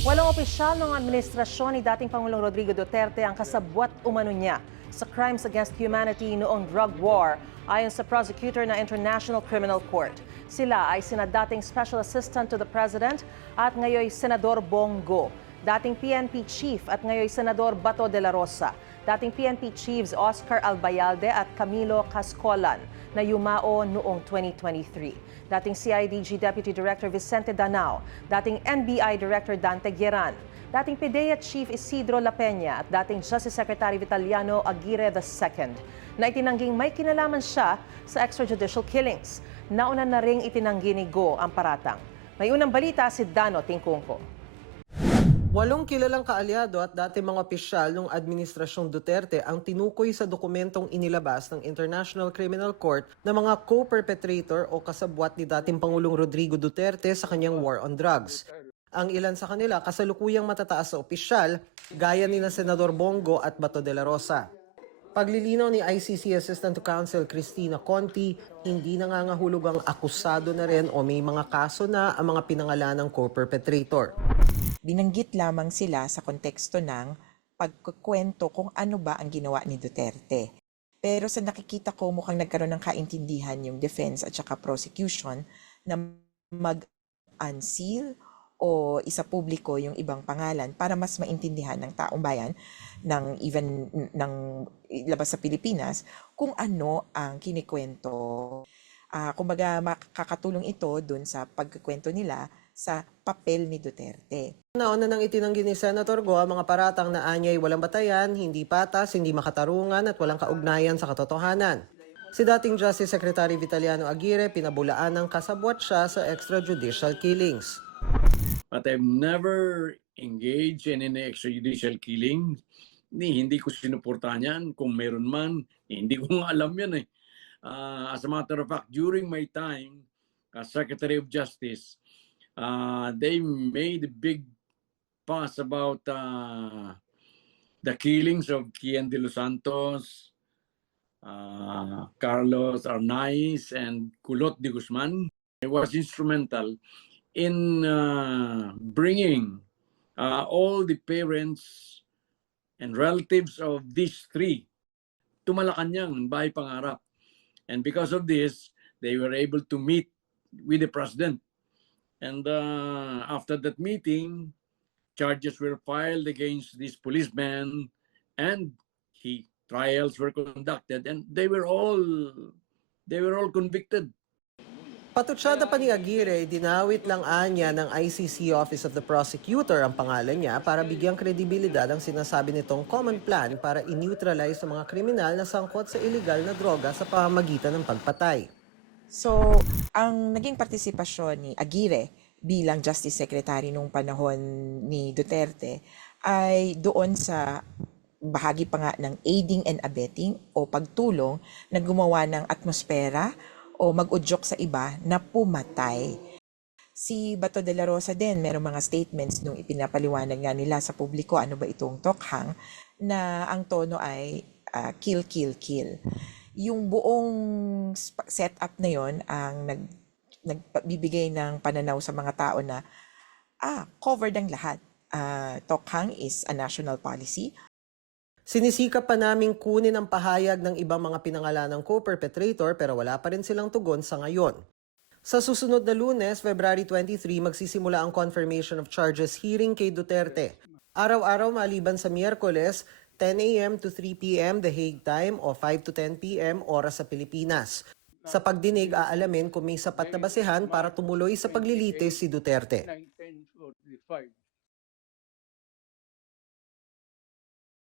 Walang opisyal ng administrasyon ni dating Pangulong Rodrigo Duterte ang kasabwat umano niya sa crimes against humanity noong drug war ayon sa prosecutor ng International Criminal Court. Sila ay sina dating Special Assistant to the President at ngayoy Senador Bongo, dating PNP Chief at ngayoy Senador Bato de la Rosa, dating PNP Chiefs Oscar Albayalde at Camilo Cascolan na yumao noong 2023. Dating CIDG Deputy Director Vicente Danao, dating NBI Director Dante Gueran, dating PDEA Chief Isidro La Peña at dating Justice Secretary Vitaliano Aguirre II na itinangging may kinalaman siya sa extrajudicial killings. Nauna na ring itinanggi ni Go ang paratang. May unang balita si Dano Tingkungko. 8 kilalang kaalyado at dati mga opisyal ng Administrasyong Duterte ang tinukoy sa dokumentong inilabas ng International Criminal Court na mga co-perpetrator o kasabwat ni dating Pangulong Rodrigo Duterte sa kanyang war on drugs. Ang ilan sa kanila kasalukuyang matataas sa opisyal, gaya ni na Senador Bongo at Bato de la Rosa. Paglilinaw ni ICC Assistant to Counsel Cristina Conti, hindi nangangahulog ang akusado na rin o may mga kaso na ang mga pinangalanang co-perpetrator. Binanggit lamang sila sa konteksto ng pagkukwento kung ano ba ang ginawa ni Duterte. Pero sa nakikita ko mukhang nagkaroon ng kaintindihan yung defense at saka prosecution na mag-unseal o isa publiko yung ibang pangalan para mas maintindihan ng taong bayan ng even ng labas sa Pilipinas kung ano ang kinikwento. Kumbaga makakatulong ito dun sa pagkukwento nila sa papel ni Duterte. Nauna nang itinanggi ni Senator Go ang mga paratang na anyay walang batayan, hindi patas, hindi makatarungan at walang kaugnayan sa katotohanan. Si dating Justice Secretary Vitaliano Aguirre pinabulaan ng kasabwat siya sa extrajudicial killings. But I've never engaged in any extrajudicial killing. Hindi ko sinuportahan yan. Kung meron man, hindi ko nga alam yan eh. As a matter of fact, during my time as Secretary of Justice, they made a big fuss about the killings of Kian de los Santos, Carlos Arnaiz, and Culot de Guzman. I was instrumental in bringing all the parents and relatives of these three to Malacanang, Bahay Pangarap. And because of this, they were able to meet with the president. And after that meeting, charges were filed against these policemen and trials were conducted and they were all convicted. Patutsyada pa ni Aguirre, dinawit lang anya ng ICC Office of the Prosecutor ang pangalan niya para bigyang kredibilidad ang sinasabi nitong common plan para i-neutralize ang mga kriminal na sangkot sa illegal na droga sa pamamagitan ng pagpatay. So, ang naging partisipasyon ni Aguirre bilang Justice Secretary nung panahon ni Duterte ay doon sa bahagi pa nga ng aiding and abetting o pagtulong na gumawa ng atmosfera o mag-udyok sa iba na pumatay. Si Bato de la Rosa din, merong mga statements nung ipinapaliwanag nga nila sa publiko ano ba itong tokhang na ang tono ay kill, kill, kill. Yung buong setup na yon ang nagbibigay ng pananaw sa mga tao na covered ang lahat. Tokhang is a national policy. Sinisikap pa naming kunin ang pahayag ng ibang mga pinangalanang co-perpetrator pero wala pa rin silang tugon sa ngayon. Sa susunod na Lunes, February 23, magsisimula ang confirmation of charges hearing kay Duterte. Araw-araw maliban sa Miyerkules, 10 a.m. to 3 p.m. The Hague time o 5 to 10 p.m. oras sa Pilipinas. Sa pagdinig, aalamin kung may sapat na basehan para tumuloy sa paglilitis si Duterte.